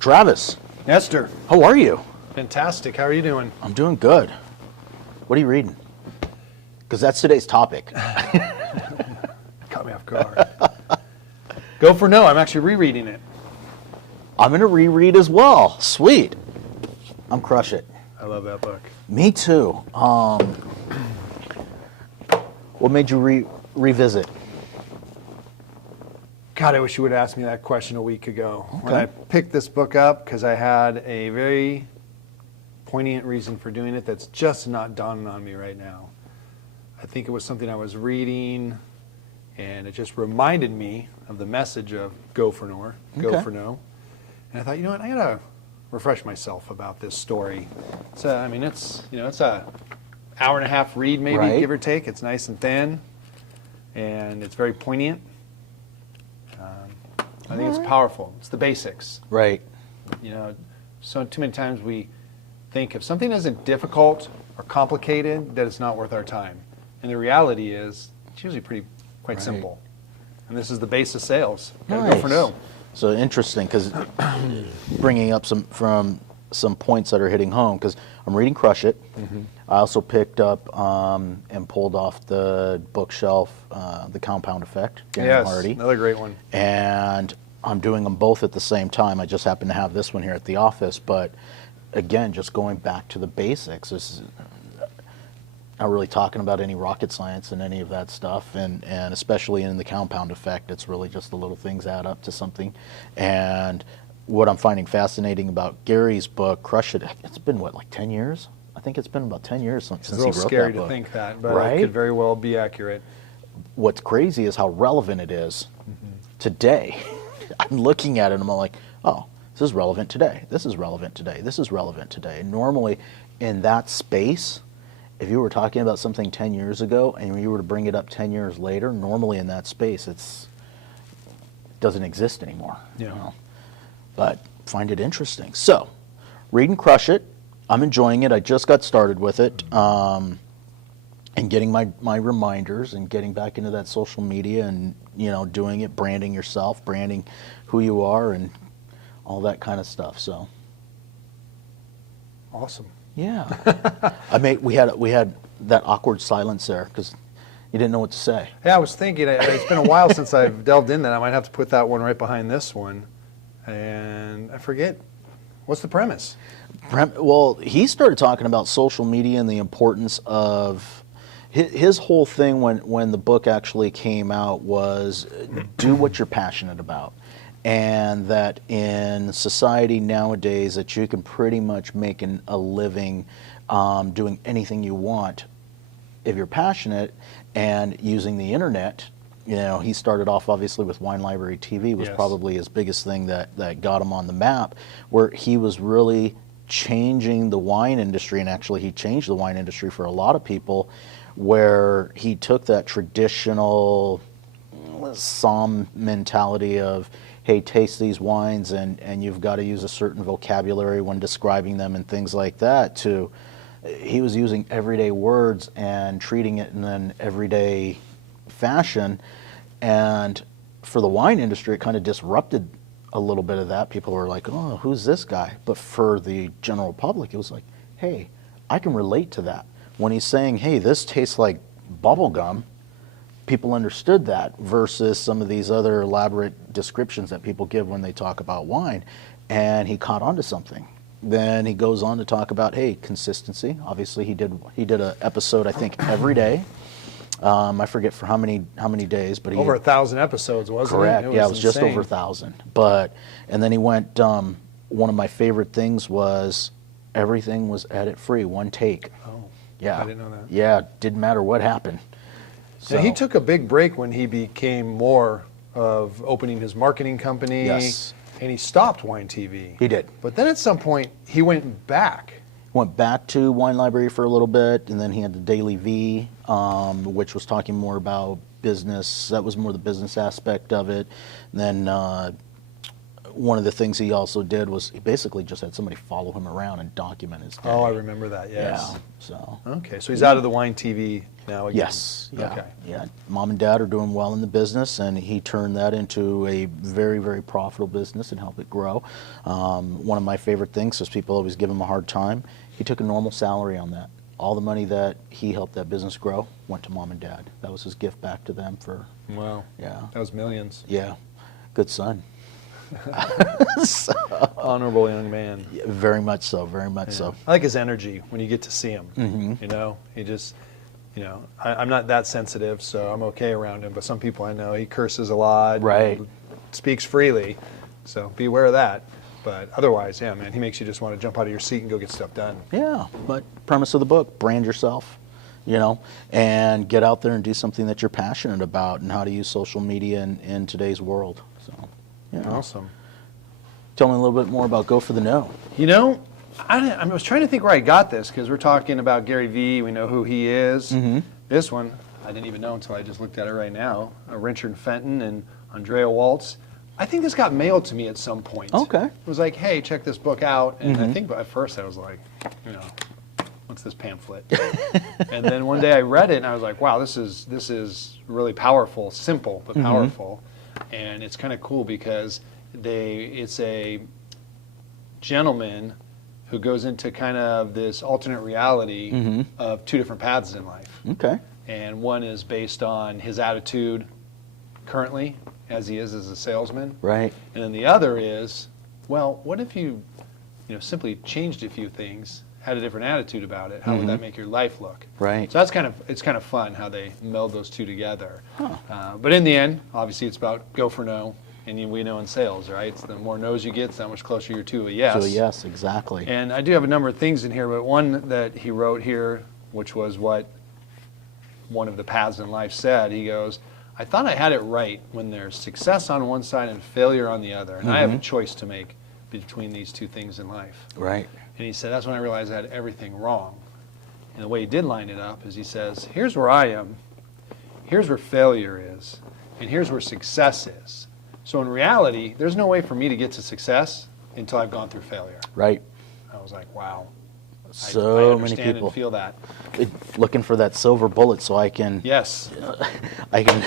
Travis, Nestor, how are you? fantastic. How are you doing? I'm doing good. What are you reading? Because that's today's topic. Caught me off guard. Go for No. I'm actually rereading it. I'm going to reread as well. Sweet. I'm crush it. I love that book. Me too. What made you revisit? God, I wish you would have asked me that question a week ago. Okay. When I picked this book up, because I had a very poignant reason for doing it that's just not dawning on me right now. I think it was something I was reading, and it just reminded me of the message of go for no, go for no. And I thought, you know what, I gotta refresh myself about this story. So I mean, it's a hour and a half read, maybe, right, give or take. It's nice and thin, and it's very poignant. I think it's powerful. It's the basics. Right. You know, so too many times we think if something isn't difficult or complicated, that it's not worth our time. And the reality is, it's usually quite simple. And this is the base of sales. Gotta go for no. So interesting, because bringing up some points that are hitting home, because I'm reading Crush It. Mm-hmm. I also picked up and pulled off the bookshelf The Compound Effect, Dan Hardy. Another great one. And I'm doing them both at the same time. I just happen to have this one here at the office, but again, just going back to the basics. This is not really talking about any rocket science and any of that stuff, and especially in the compound effect, it's really just the little things add up to something. And what I'm finding fascinating about Gary's book, Crush It, it's been, what, like 10 years? I think it's been about 10 years since he wrote that book. It's a little scary to think that, but right? It could very well be accurate. What's crazy is how relevant it is today. I'm looking at it and I'm like, oh, this is relevant today. This is relevant today. This is relevant today. And normally in that space, if you were talking about something 10 years ago and you were to bring it up 10 years later, normally in that space it doesn't exist anymore. Yeah. You know? But find it interesting. So, read and Crush It. I'm enjoying it. I just got started with it. And getting my reminders and getting back into that social media and, doing it, branding yourself, branding who you are and all that kind of stuff. So. Awesome. Yeah. We had that awkward silence there because you didn't know what to say. Yeah, I was thinking, it's been a while since I've delved in that. I might have to put that one right behind this one. And I forget. What's the premise? Well, he started talking about social media and the importance of his whole thing when the book actually came out was do what you're passionate about. And that in society nowadays that you can pretty much make a living doing anything you want if you're passionate and using the internet. He started off obviously with Wine Library TV was probably his biggest thing that got him on the map, where he was really changing the wine industry, and actually he changed the wine industry for a lot of people, where he took that traditional somm mentality of, hey, taste these wines and you've got to use a certain vocabulary when describing them and things like that, to he was using everyday words and treating it in an everyday fashion. And for the wine industry, it kind of disrupted a little bit of that. People were like, oh, who's this guy? But for the general public, it was like, hey, I can relate to that. When he's saying, hey, this tastes like bubble gum, people understood that versus some of these other elaborate descriptions that people give when they talk about wine. And he caught on to something. Then he goes on to talk about, hey, consistency. Obviously, he did an episode, I think, every day. I forget for how many days, but over 1,000 episodes, wasn't it? Correct. It was just insane. over 1,000. And then he went. One of my favorite things was everything was edit free, one take. Oh, yeah. I didn't know that. Yeah, didn't matter what happened. So now, he took a big break when he became more of opening his marketing company. Yes. And he stopped Wine TV. He did. But then at some point, he went back. Went back to Wine Library for a little bit, and then he had the Gary Vee, which was talking more about business. That was more the business aspect of it. And then one of the things he also did was he basically just had somebody follow him around and document his day. Oh, I remember that. Yes. Yeah. So. Okay, so he's out of the wine TV now again. Yes. Yeah. Okay. Yeah. Mom and Dad are doing well in the business, and he turned that into a very, very profitable business and helped it grow. One of my favorite things, because people always give him a hard time, he took a normal salary on that. All the money that he helped that business grow went to Mom and Dad. That was his gift back to them for. Wow. Yeah. That was millions. Yeah. Good son. So, Honorable young man. yeah, very much so. Very much so. I like his energy when you get to see him. Mm-hmm. You know, he just, you know, I'm not that sensitive, so I'm okay around him. But some people I know, he curses a lot. Right. Speaks freely, so be aware of that. But otherwise, yeah, man, he makes you just want to jump out of your seat and go get stuff done. Yeah, but premise of the book, brand yourself, you know, and get out there and do something that you're passionate about and how to use social media in today's world. So, yeah. Awesome. Tell me a little bit more about Go for the No. You know, I was trying to think where I got this, because we're talking about Gary Vee. We know who he is. Mm-hmm. This one, I didn't even know until I just looked at it right now. Richard Fenton and Andrea Waltz. I think this got mailed to me at some point. Okay. It was like, hey, check this book out. And I Mm-hmm. think at first I was like, you know, what's this pamphlet? And then one day I read it and I was like, wow, this is really powerful, simple but powerful. And it's kind of cool because it's a gentleman who goes into kind of this alternate reality of two different paths in life. Okay. And one is based on his attitude currently, as he is as a salesman. Right. And then the other is, well, what if you simply changed a few things, had a different attitude about it? How would that make your life look? Right. So it's kind of fun how they meld those two together. Huh. But in the end, obviously, it's about go for no. And we know in sales, right? It's the more no's you get, that much closer you're to a yes. So yes, exactly. And I do have a number of things in here, but one that he wrote here, which was what one of the paths in life said, he goes, I thought I had it right when there's success on one side and failure on the other. And I have a choice to make between these two things in life. Right. And he said, that's when I realized I had everything wrong. And the way he did line it up is he says, here's where I am, here's where failure is, and here's where success is. So in reality, there's no way for me to get to success until I've gone through failure. Right. I was like, wow. So I many understand people and feel that. looking for that silver bullet so I can Yes. I can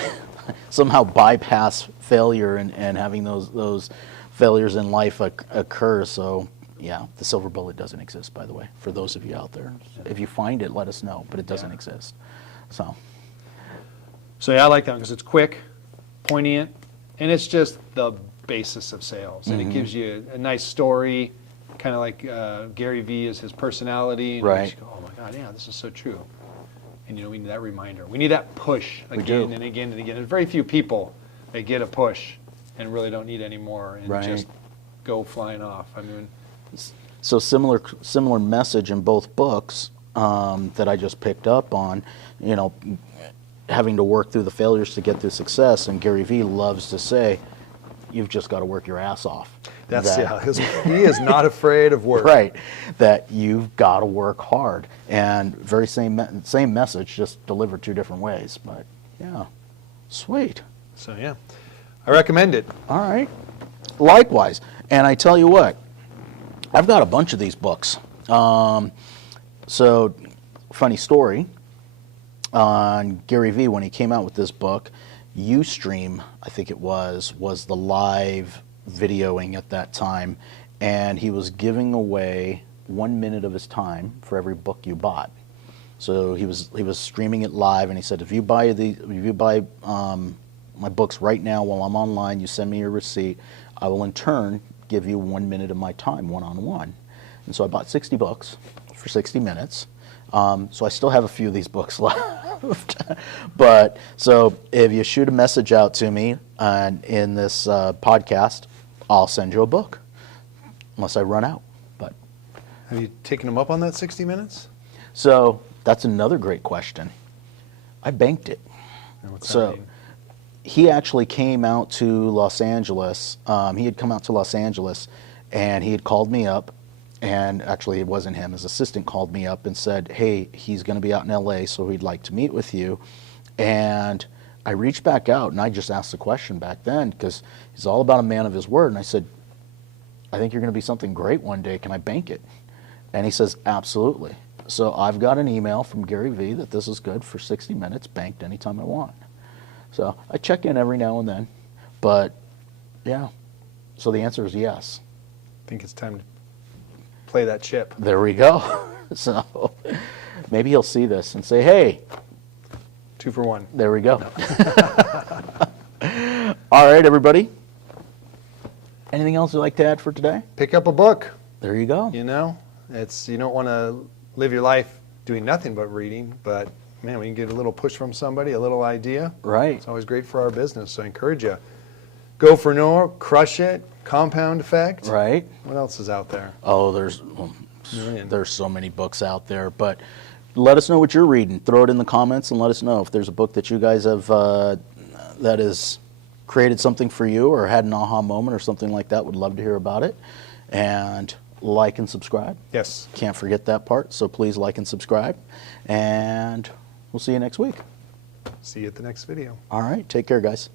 somehow bypass failure and having those failures in life occur. So yeah, the silver bullet doesn't exist, by the way, for those of you out there. If you find it, let us know, but it doesn't exist. So Yeah, I like that because it's quick, poignant, and it's just the basis of sales. And it gives you a nice story, kind of like Gary Vee is his personality. And Right. you go, oh my God, yeah, this is so true. And we need that reminder. We need that push do. again and again and again. There's very few people that get a push and really don't need any more and Right. just go flying off. I mean, So similar message in both books that I just picked up on, having to work through the failures to get through success. And Gary Vee loves to say, you've just got to work your ass off. he is not afraid of work. Right, that you've got to work hard. And very same message, just delivered two different ways. But yeah, sweet. So yeah, I recommend it. All right. Likewise. And I tell you what, I've got a bunch of these books. So, funny story, on Gary Vee, when he came out with this book, Ustream, I think it was the live videoing at that time, and he was giving away 1 minute of his time for every book you bought. So he was streaming it live, and he said, if you buy my books right now while I'm online, you send me your receipt, I will in turn give you 1 minute of my time, one-on-one. And so I bought 60 books for 60 minutes. So I still have a few of these books left. But so if you shoot a message out to me in this podcast, I'll send you a book, unless I run out. But Have you taken him up on that 60 minutes? so that's another great question. I banked it. And what's So that mean? he actually came out to Los Angeles. He had come out to Los Angeles, and he had called me up. And actually, it wasn't him. His assistant called me up and said, hey, he's going to be out in L.A., so he'd like to meet with you. And I reached back out, and I just asked the question back then, because he's all about a man of his word. And I said, I think you're going to be something great one day. Can I bank it? And he says, absolutely. So I've got an email from Gary Vee that this is good for 60 minutes, banked anytime I want. So I check in every now and then. But, yeah. So the answer is yes. I think it's time to play that chip. There we go. So maybe he'll see this and say, hey. 2 for 1. There we go. All right, everybody. Anything else you'd like to add for today? Pick up a book. There you go. You know, you don't want to live your life doing nothing but reading, but man, we can get a little push from somebody, a little idea. Right. It's always great for our business. So I encourage you. Go for more, crush it, compound effect. Right. What else is out there? Oh, there's so many books out there, but let us know what you're reading. Throw it in the comments and let us know if there's a book that you guys have that has created something for you or had an aha moment or something like that. Would love to hear about it. And like and subscribe. Yes. Can't forget that part, so please like and subscribe. And we'll see you next week. See you at the next video. All right, take care, guys.